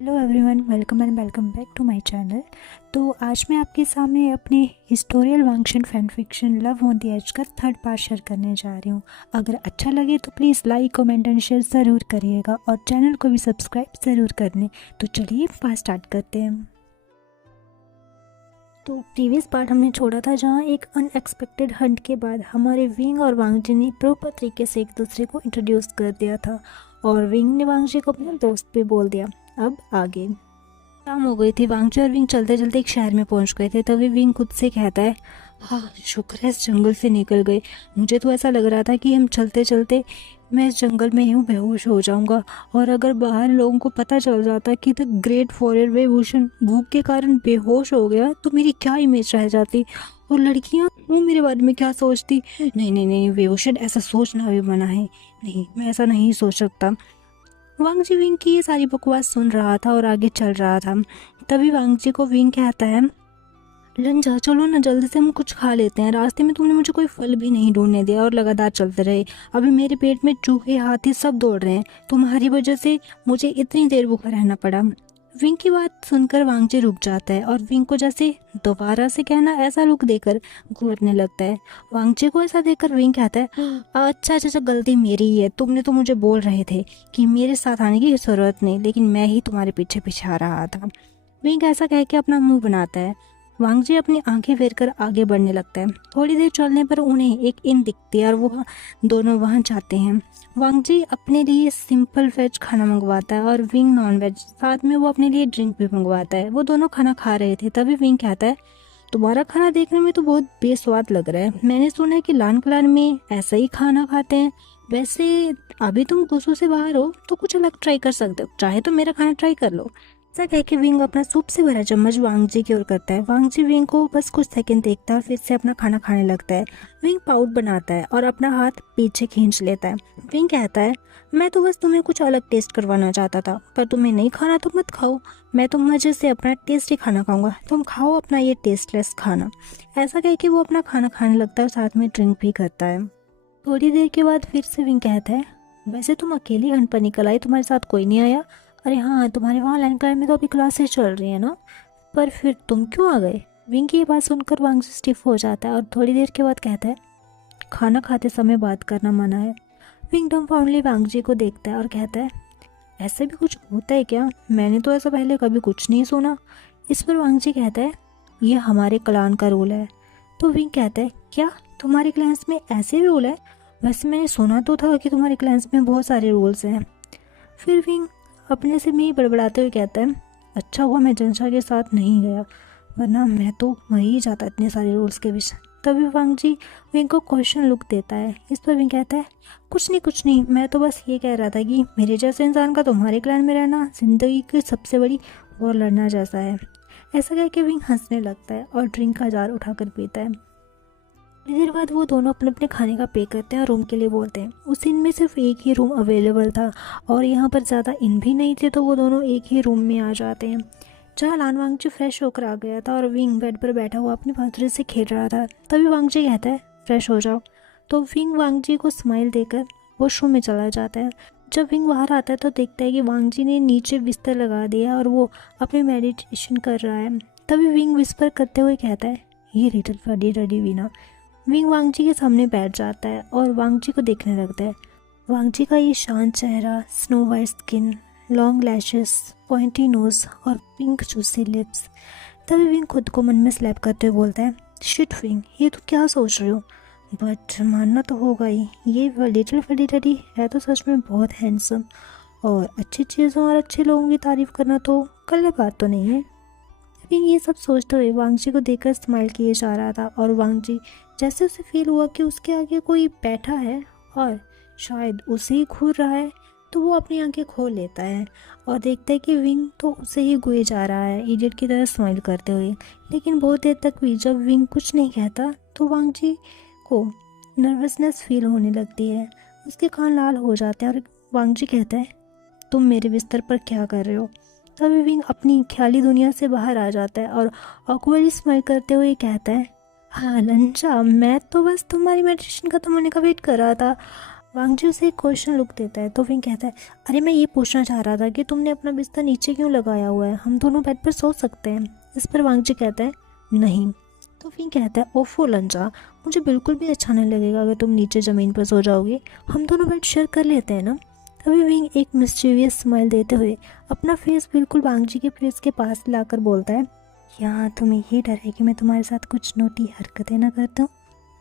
Hello everyone, welcome and welcome back to my channel. तो आज मैं आपके सामने अपने historical Wangxian fan fiction love on the edge का थर्ड पार्ट शेयर करने जा रही हूँ। अगर अच्छा लगे तो please like comment and share ज़रूर करिएगा और चैनल को भी सब्सक्राइब ज़रूर कर लें। तो चलिए पार्ट स्टार्ट करते हैं। तो प्रीवियस पार्ट हमने छोड़ा था जहाँ एक अनएक्सपेक्टेड हंट के बाद हमारे विंग और वांगजी ने प्रॉपर तरीके से एक दूसरे को इंट्रोड्यूस कर दिया था और विंग ने वांगजी को अपना दोस्त भी बोल दिया। अब आगे शाम हो गई थी। वांगजी और विंग चलते चलते एक शहर में पहुंच गए थे। तभी विंग खुद से कहता है, हाँ शुक्र है इस जंगल से निकल गए। मुझे तो ऐसा लग रहा था कि हम चलते चलते मैं इस जंगल में यूँ बेहोश हो जाऊंगा और अगर बाहर लोगों को पता चल जाता कि द ग्रेट फॉरेस्ट भूषण भूख के कारण बेहोश हो गया तो मेरी क्या इमेज रह जाती और लड़कियां वो मेरे बारे में क्या सोचती। नहीं नहीं नहीं, बेहोशन ऐसा सोचना भी मना है। नहीं, मैं ऐसा नहीं सोच सकता। वांगजी विंग की ये सारी बकवास सुन रहा था और आगे चल रहा था। तभी वांगजी को विंग कहता है, लंजा चलो ना जल्दी से हम कुछ खा लेते हैं। रास्ते में तुमने मुझे कोई फल भी नहीं ढूंढने दिया और लगातार चलते रहे। अभी मेरे पेट में चूहे हाथी सब दौड़ रहे हैं। तुम्हारी वजह से मुझे इतनी देर भूखा रहना पड़ा। विंग की बात सुनकर वांगजी रुक जाता है और विंग को जैसे दोबारा से कहना ऐसा लुक देकर घूरने लगता है। वांगजी को ऐसा देखकर विंग कहता है, अच्छा अच्छा अच्छा, गलती मेरी ही है। तुमने तो मुझे बोल रहे थे कि मेरे साथ आने की जरूरत नहीं, लेकिन मैं ही तुम्हारे पीछे पीछे आ रहा था। विंग ऐसा कह के अपना मुंह बनाता है। वांगजी अपनी आंखें फेर कर आगे बढ़ने लगता है। थोड़ी देर चलने पर उन्हें एक इन दिखती है और वो दोनों वहां जाते हैं। वांगजी अपने लिए सिंपल वेज खाना मंगवाता है और विंग नॉन वेज। साथ में वो अपने लिए ड्रिंक भी मंगवाता है। वो दोनों खाना खा रहे थे। तभी विंग कहता है, तुम्हारा खाना देखने में तो बहुत बेस्वाद लग रहा है। मैंने सुना है कि लान क्लान में ऐसा ही खाना खाते हैं। वैसे अभी तुम गुस्सों से बाहर हो तो कुछ अलग ट्राई कर सकते हो। चाहे तो मेरा खाना ट्राई कर लो। ऐसा कह के विंग अपना सूप से भरा चम्मच वांगजी की ओर करता है। वांगजी विंग को बस कुछ सेकंड देखता है और फिर से अपना खाना खाने लगता है। विंग पाउट बनाता है और अपना हाथ पीछे खींच लेता है। विंग कहता है, मैं तो बस तुम्हें कुछ अलग टेस्ट करवाना चाहता था, पर तुम्हें नहीं खाना तो मत खाओ। मैं तो मजे से अपना टेस्टी खाना खाऊंगा, तुम खाओ अपना ये टेस्टलेस खाना। ऐसा कह के वो अपना खाना खाने लगता है और साथ में ड्रिंक भी करता है। थोड़ी देर के बाद फिर से विंग कहता है, वैसे तुम अकेली हंट पर निकल आई, तुम्हारे साथ कोई नहीं आया? अरे हाँ, तुम्हारे वहाँ लाइन क्लाइंब में तो अभी क्लासेस चल रही है ना, पर फिर तुम क्यों आ गए? विंग की ये बात सुनकर वांग स्टिफ हो जाता है और थोड़ी देर के बाद कहता है, खाना खाते समय बात करना मना है। विंग डम्फाउंडली वांगजी को देखता है और कहता है, ऐसा भी कुछ होता है क्या? मैंने तो ऐसा पहले कभी कुछ नहीं सुना। इस पर वांगजी कहता है, ये हमारे क्लान का रूल है। तो विंग कहता है, क्या तुम्हारे क्लान्स में ऐसे रूल है? वैसे मैंने सुना तो था कि तुम्हारे क्लान्स में बहुत सारे रूल्स हैं। फिर विंग अपने से में ही बड़बड़ाते हुए कहता है, अच्छा हुआ मैं जनशा के साथ नहीं गया, वरना मैं तो मर ही जाता इतने सारे रूल्स के बीच। तभी वांगजी विंग को क्वेश्चन लुक देता है। इस पर विंग कहता है, कुछ नहीं, मैं तो बस ये कह रहा था कि मेरे जैसे इंसान का तुम्हारे क्लैन में रहना जिंदगी की सबसे बड़ी वॉर लड़ना जैसा है। ऐसा कह के विंग हंसने लगता है और ड्रिंक का जार उठाकर पीता है। थोड़ी देर बाद वो दोनों अपने अपने खाने का पे करते हैं और रूम के लिए बोलते हैं। उस इन में सिर्फ एक ही रूम अवेलेबल था और यहाँ पर ज़्यादा इन भी नहीं थे, तो वो दोनों एक ही रूम में आ जाते हैं। जहाँ लान वांगजी फ्रेश होकर आ गया था और विंग बेड पर बैठा हुआ अपनी बांसुरी से खेल रहा था। तभी वांगजी कहता है, फ्रेश हो जाओ। तो विंग वांगजी को स्माइल देकर वॉशरूम में चला जाता है। जब विंग बाहर आता है तो देखता है कि वांगजी ने नीचे बिस्तर लगा दिया और वो अपनी मेडिटेशन कर रहा है। तभी विंग विस्पर करते हुए कहता है, ये लिटिल फडी डडी वीना। विंग वांगजी के सामने बैठ जाता है और वांगजी को देखने लगता है। वांगजी का ये शांत चेहरा, snow white skin, long lashes, pointy nose और पिंक जूसी लिप्स। तभी विंग खुद को मन में स्लैप करते हुए बोलता है, शिट विंग, ये तो क्या सोच रहे हो? बट मानना तो होगा ही, ये लिटिल फडी डडी है तो सच में बहुत हैंडसम, और अच्छी चीज़ों और अच्छे लोगों की तारीफ करना तो गलत बात तो नहीं है। विंग ये सब सोचते हुए वांगजी को देखकर स्माइल किए जा रहा था और वांगजी जैसे उसे फील हुआ कि उसके आगे कोई बैठा है और शायद उसे ही घूर रहा है, तो वो अपनी आंखें खोल लेता है और देखता है कि विंग तो उसे ही घूरे जा रहा है इडियट की तरह स्माइल करते हुए। लेकिन बहुत देर तक भी जब विंग कुछ नहीं कहता तो वांगजी को नर्वसनेस फील होने लगती है। उसके कान लाल हो जाते हैं और वांगजी कहता है, तुम मेरे बिस्तर पर क्या कर रहे हो? तभी विंग अपनी ख्याली दुनिया से बाहर आ जाता है और ऑकवर्डली स्माइल करते हुए कहता है, हाँ लंचा, मैं तो बस तुम्हारी मेडिटेशन खत्म होने का वेट कर रहा था। वांग जी उसे एक क्वेश्चन लुक देता है तो विंग कहता है, अरे मैं ये पूछना चाह रहा था कि तुमने अपना बिस्तर नीचे क्यों लगाया हुआ है, हम दोनों बेड पर सो सकते हैं। इस पर वांग जी कहता है, नहीं। तो विंग कहता है, ओफो लंजा, मुझे बिल्कुल भी अच्छा नहीं लगेगा अगर तुम नीचे ज़मीन पर सो जाओगे, हम दोनों बेड शेयर कर लेते हैं ना। तभी विंग एक मिस्टीरियस स्माइल देते हुए अपना फेस बिल्कुल वांग जी के फेस के पास लाकर बोलता है, क्या तुम्हें ये डर है कि मैं तुम्हारे साथ कुछ नोटी हरकतें ना करता हूँ?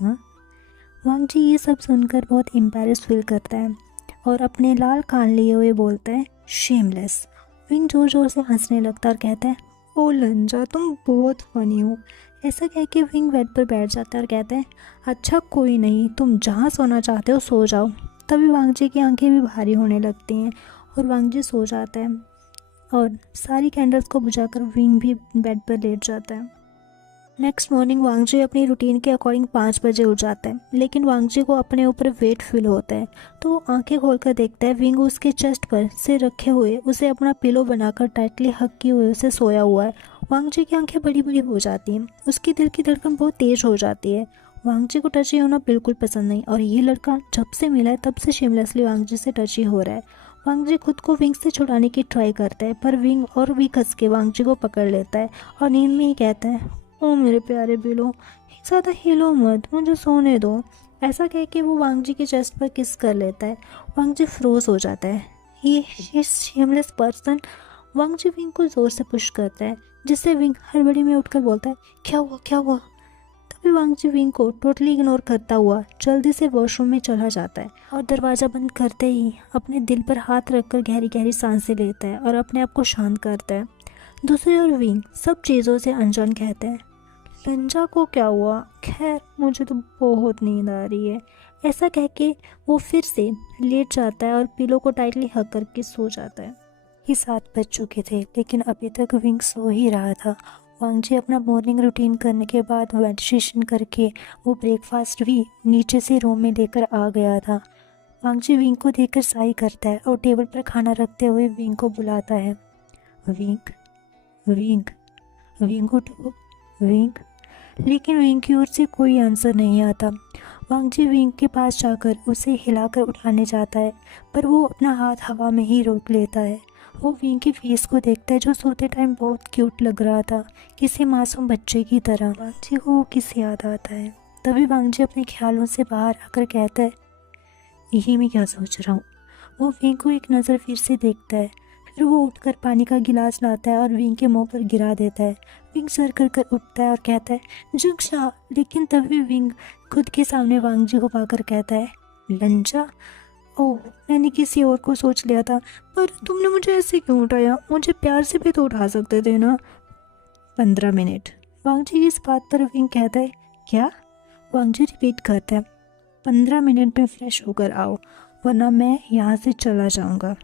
हाँ। वांग जी ये सब सुनकर बहुत एम्बैरेस फील करता है और अपने लाल कान लिए हुए बोलता है, शेमलेस। विंग जोर जोर से हंसने लगता है और कहता है, ओ लंजा तुम बहुत फनी हो। ऐसा कह के विंग बेड पर बैठ जाता है और कहता है, अच्छा कोई नहीं, तुम जहाँ सोना चाहते हो सो जाओ। तभी वांग जी की आंखें भी भारी होने लगती हैं और वांग जी सो जाता है और सारी कैंडल्स को बुझाकर विंग भी बेड पर लेट जाता है। नेक्स्ट मॉर्निंग वांग जी अपनी रूटीन के अकॉर्डिंग 5 बजे उठ जाता है, लेकिन वांग जी को अपने ऊपर वेट फील होता है तो वो आंखें खोलकर देखता है विंग उसके चेस्ट पर सिर रखे हुए उसे अपना पिलो बनाकर टाइटली हग किए हुए उसे सोया हुआ है। वांग जी की आंखें बड़ी बड़ी हो जाती हैं, उसकी दिल की धड़कन बहुत तेज हो जाती है। वांग जी को टची होना बिल्कुल पसंद नहीं और ये लड़का जब से मिला है तब से शेमलेसली वांग जी से टची हो रहा है। वांग जी खुद को विंग से छुड़ाने की ट्राई करता है पर विंग और भी कस के वांग जी को पकड़ लेता है और नींद में ही कहता है, ओ मेरे प्यारे बिलो, ज़्यादा हिलो मत, मुझे सोने दो। ऐसा कह के वो वांग जी के चेस्ट पर किस कर लेता है। वांग जी फ्रोज हो जाता है। ये शेमलेस पर्सन। वांग जी विंग को ज़ोर से पुश करता है जिससे विंग हड़बड़ी में उठकर बोलता है, क्या हुआ क्या हुआ। तभी वांग जी विंग को टोटली इग्नोर करता हुआ जल्दी से वॉशरूम में चला जाता है और दरवाज़ा बंद करते ही अपने दिल पर हाथ रखकर गहरी गहरी सांसें लेता है और अपने आप को शांत करता है। दूसरी ओर विंग सब चीज़ों से अनजान कहता है, लंजा को क्या हुआ, खैर मुझे तो बहुत नींद आ रही है। ऐसा कह के वो फिर से लेट जाता है और पिलो को टाइटली हग करके सो जाता है। ये 7 बज चुके थे लेकिन अभी तक विंग सो ही रहा था। वांग जी अपना मॉर्निंग रूटीन करने के बाद मेडिटेशन करके वो ब्रेकफास्ट भी नीचे से रूम में लेकर आ गया था। वांग जी विंग को देखकर साई करता है और टेबल पर खाना रखते हुए विंग को बुलाता है, विंग विंग विंग उठो विंग। लेकिन विंग की ओर से कोई आंसर नहीं आता। वांग जी विंग के पास जाकर उसे हिलाकर उठाने जाता है पर वो अपना हाथ हवा में ही रोक लेता है। वो विंग के फेस को देखता है जो सोते टाइम बहुत क्यूट लग रहा था, किसी मासूम बच्चे की तरह। वांग जी को वो किस याद आता है। तभी वांग जी अपने ख्यालों से बाहर आकर कहता है, यही मैं क्या सोच रहा हूँ। वो विंग को एक नज़र फिर से देखता है, फिर वो उठकर पानी का गिलास लाता है और विंग के मुंह पर गिरा देता है। विंग सर कर उठता है और कहता है, जुगशा। लेकिन तभी विंग खुद के सामने वांग जी को पाकर कहता है, लंजा। ओह, मैंने किसी और को सोच लिया था, पर तुमने मुझे ऐसे क्यों उठाया, मुझे प्यार से भी तो उठा सकते थे ना। 15 मिनट। वांग जी की इस बात पर विंग कहता है, क्या। वांग जी रिपीट करता है, 15 मिनट में फ्रेश होकर आओ वरना मैं यहाँ से चला जाऊँगा।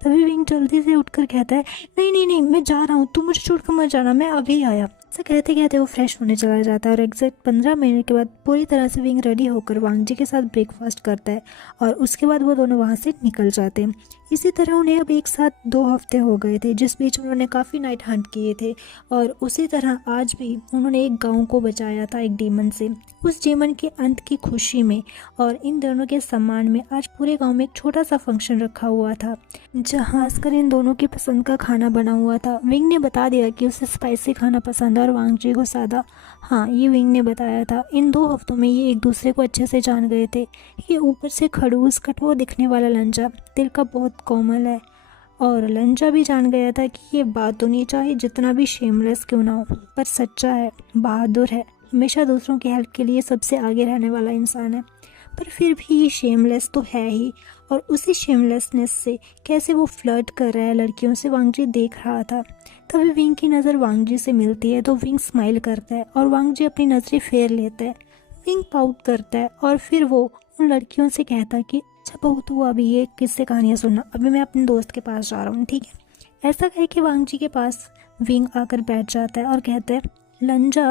तभी विंग जल्दी से उठकर कहता है, नहीं नहीं नहीं, मैं जा रहा हूँ, तुम मुझे छोड़कर मत जाना, मैं अभी आया। ऐसा कहते कहते वो फ्रेश होने चला जाता है और एग्जैक्ट 15 मिनट के बाद पूरी तरह से विंग रेडी होकर वांग जी के साथ ब्रेकफास्ट करता है और उसके बाद वो दोनों वहाँ से निकल जाते हैं। इसी तरह उन्हें अब एक साथ 2 हफ्ते हो गए थे जिस बीच उन्होंने काफ़ी नाइट हंट किए थे और उसी तरह आज भी उन्होंने एक गाँव को बचाया था एक डीमन से। उस डीमन के अंत की खुशी में और इन दोनों के सम्मान में आज पूरे गाँव में एक छोटा सा फंक्शन रखा हुआ था जहाँ खासकर इन दोनों की पसंद का खाना बना हुआ था। विंग ने बता दिया कि उसे स्पाइसी खाना पसंद है और वांग जी को सादा। हाँ, ये विंग ने बताया था। इन 2 हफ्तों में ये एक दूसरे को अच्छे से जान गए थे। ये ऊपर से खड़ूस कठोर दिखने वाला लंजा दिल का बहुत कोमल है और लंजा भी जान गया था कि ये बात होनी चाहे जितना भी शेमलेस क्यों ना हो, पर सच्चा है, बहादुर है, हमेशा दूसरों की हेल्प के लिए सबसे आगे रहने वाला इंसान है। पर फिर भी ये शेमलेस तो है ही और उसी शेमलेसनेस से कैसे वो फ्लर्ट कर रहा है लड़कियों से वांग जी देख रहा था। तभी विंग की नज़र वांग जी से मिलती है तो विंग स्माइल करता है और वांग जी अपनी नज़रें फेर लेता है। विंग पाउट करता है और फिर वो उन लड़कियों से कहता है कि अच्छा बहुत हुआ, अभी ये किस्से कहानियाँ सुनना, अभी मैं अपने दोस्त के पास जा रहा हूँ, ठीक है। ऐसा कह के वांग जी के पास विंग आकर बैठ जाता है और कहता है, लंजा,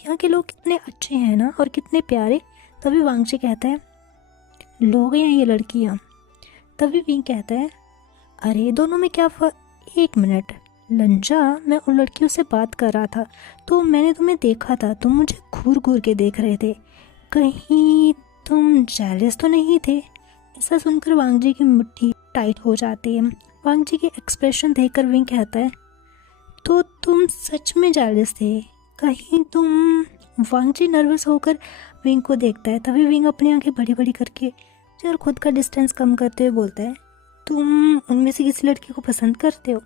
यहाँ के लोग कितने अच्छे हैं ना और कितने प्यारे। तभी वांग जी कहता है, लोग हैं ये लड़कियाँ। तभी विंग कहता है, अरे दोनों में क्या फर्क। 1 मिनट लंजा, मैं उन लड़कियों से बात कर रहा था तो मैंने तुम्हें देखा था, तुम मुझे घूर घूर के देख रहे थे, कहीं तुम जेलस तो नहीं थे। ऐसा सुनकर वांग जी की मुट्ठी टाइट हो जाती है। वांग जी के एक्सप्रेशन देखकर विंग कहता है, तो तुम सच में जेलस थे? कहीं तुम। वांग जी नर्वस होकर विंग को देखता है। तभी विंग अपनी आंखें बड़ी बड़ी करके और खुद का डिस्टेंस कम करते हुए बोलता है, तुम उनमें से किसी लड़की को पसंद करते हो?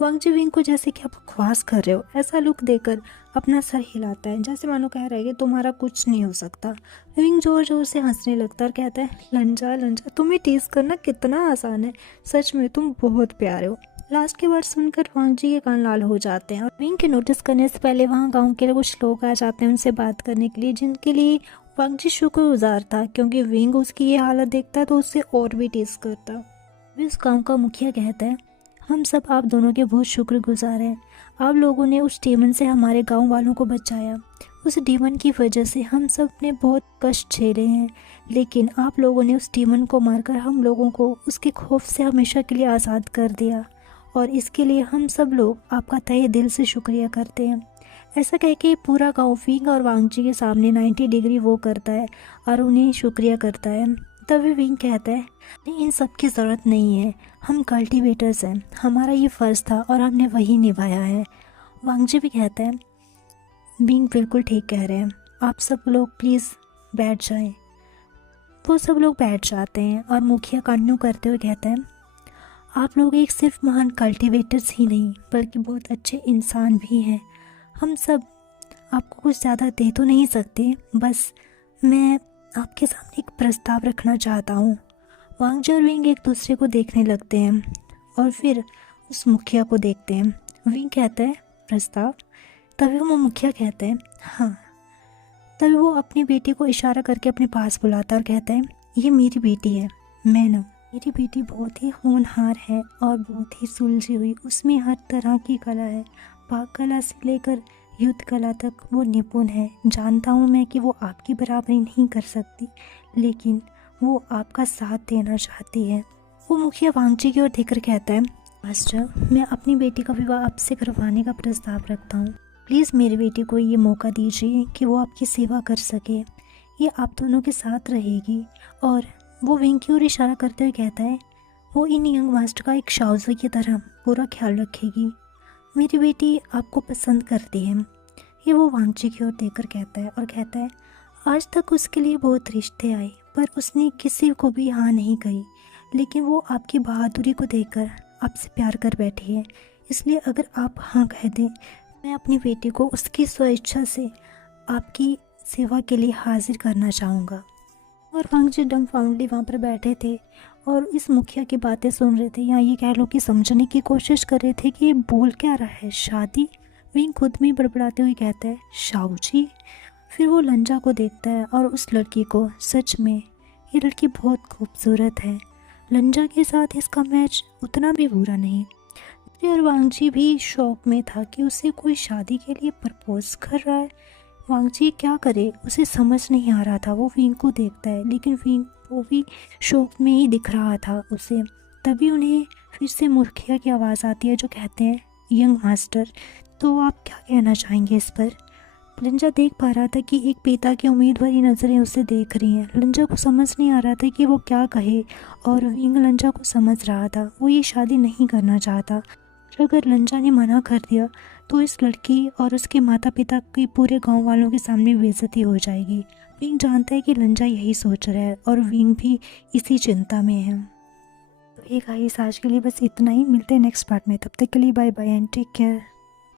वांग जी विंग को जैसे कि आप बकवास कर रहे हो ऐसा लुक देकर अपना सर हिलाता है, जैसे मानो कह रहा है कि तुम्हारा कुछ नहीं हो सकता। विंग जोर जोर से हंसने लगता है और कहता है, लंजा लंजा, तुम्हें टीज करना कितना आसान है, सच में तुम बहुत प्यारे हो। लास्ट के वर्ड सुनकर वांग जी के कान लाल हो जाते हैं और विंग के नोटिस करने से पहले वहाँ गाँव के कुछ लोग आ जाते हैं उनसे बात करने के लिए, जिनके लिए वांग जी शुक्रगुजार था, क्योंकि विंग उसकी ये हालत देखता तो उससे और भी टीज करता। उस गाँव का मुखिया कहता है, हम सब आप दोनों के बहुत शुक्रगुजार हैं। आप लोगों ने उस डीमन से हमारे गांव वालों को बचाया। उस डीमन की वजह से हम सब ने बहुत कष्ट झेले हैं, लेकिन आप लोगों ने उस डीमन को मारकर हम लोगों को उसके खौफ से हमेशा के लिए आज़ाद कर दिया, और इसके लिए हम सब लोग आपका तहे दिल से शुक्रिया करते हैं। ऐसा कह के पूरा गाँव विंग और वांग जी के सामने 90 डिग्री वो करता है और उन्हें शुक्रिया करता है। तभी विंग कहता है, नहीं, इन सब की ज़रूरत नहीं है, हम कल्टीवेटर्स हैं, हमारा ये फ़र्ज़ था और हमने वही निभाया है। वांग जी भी कहता है, विंग बिल्कुल ठीक कह रहे हैं, आप सब लोग प्लीज़ बैठ जाएं। वो सब लोग बैठ जाते हैं और मुखिया कंटिन्यू करते हुए कहता है, आप लोग एक सिर्फ महान कल्टीवेटर्स ही नहीं बल्कि बहुत अच्छे इंसान भी हैं। हम सब आपको कुछ ज़्यादा दे तो नहीं सकते, बस मैं आपके सामने एक प्रस्ताव रखना चाहता हूँ। वांग जी और विंग एक दूसरे को देखने लगते हैं और फिर उस मुखिया को देखते हैं। विंग कहता है, प्रस्ताव? तभी वो मुखिया कहता है, हाँ। तभी वो अपनी बेटी को इशारा करके अपने पास बुलाता है और कहता है, ये मेरी बेटी है मैनू। मेरी बेटी बहुत ही होनहार है और बहुत ही सुलझी हुई, उसमें हर तरह की कला है, पाक कला से लेकर युद्ध कला तक वो निपुण है। जानता हूँ मैं कि वो आपकी बराबरी नहीं कर सकती, लेकिन वो आपका साथ देना चाहती है। वो मुखिया वांग जी की ओर देखकर कहता है, मास्टर, मैं अपनी बेटी का विवाह आपसे करवाने का प्रस्ताव रखता हूँ। प्लीज़ मेरी बेटी को ये मौका दीजिए कि वो आपकी सेवा कर सके, ये आप दोनों के साथ रहेगी। और वो विंग की ओर इशारा करते हुए कहता है, वो इन यंग मास्टर का एक शाउज़ की तरह पूरा ख्याल रखेगी। मेरी बेटी आपको पसंद करती है। ये वो वांग जी की ओर देखकर कहता है और कहता है, आज तक उसके लिए बहुत रिश्ते आए पर उसने किसी को भी हाँ नहीं कही, लेकिन वो आपकी बहादुरी को देखकर आपसे प्यार कर बैठी है। इसलिए अगर आप हाँ कह दें, मैं अपनी बेटी को उसकी स्वेच्छा से आपकी सेवा के लिए हाजिर करना चाहूँगा। और वांग जी डम्फाउंडली वहाँ पर बैठे थे और इस मुखिया की बातें सुन रहे थे, या ये कह लो कि समझने की कोशिश कर रहे थे कि ये बोल क्या रहा है, शादी? विंग खुद में बड़बड़ाते हुए कहता है, शाहू जी। फिर वो लंजा को देखता है और उस लड़की को, सच में ये लड़की बहुत खूबसूरत है, लंजा के साथ इसका मैच उतना भी बुरा नहीं। और वांग जी भी शौक में था कि उसे कोई शादी के लिए प्रपोज कर रहा है। वांग जी क्या करे, उसे समझ नहीं आ रहा था। वो विंग को देखता है, लेकिन विंग वो भी शौक में ही दिख रहा था उसे। तभी उन्हें फिर से मुखिया की आवाज़ आती है जो कहते हैं, यंग मास्टर, तो आप क्या कहना चाहेंगे इस पर? लंजा देख पा रहा था कि एक पिता की उम्मीद भरी नज़रें उसे देख रही हैं। लंजा को समझ नहीं आ रहा था कि वो क्या कहे, और विंग लंजा को समझ रहा था। वो ये शादी नहीं करना चाहता। अगर लंजा ने मना कर दिया तो इस लड़की और उसके माता पिता की पूरे गांव वालों के सामने बेइज्जती हो जाएगी। विंग जानता है कि लंजा यही सोच रहा है और विंग भी इसी चिंता में है। तो ये गाइस, आज के लिए बस इतना ही। मिलते हैं नेक्स्ट पार्ट में, तब तक के लिए bye bye and take care.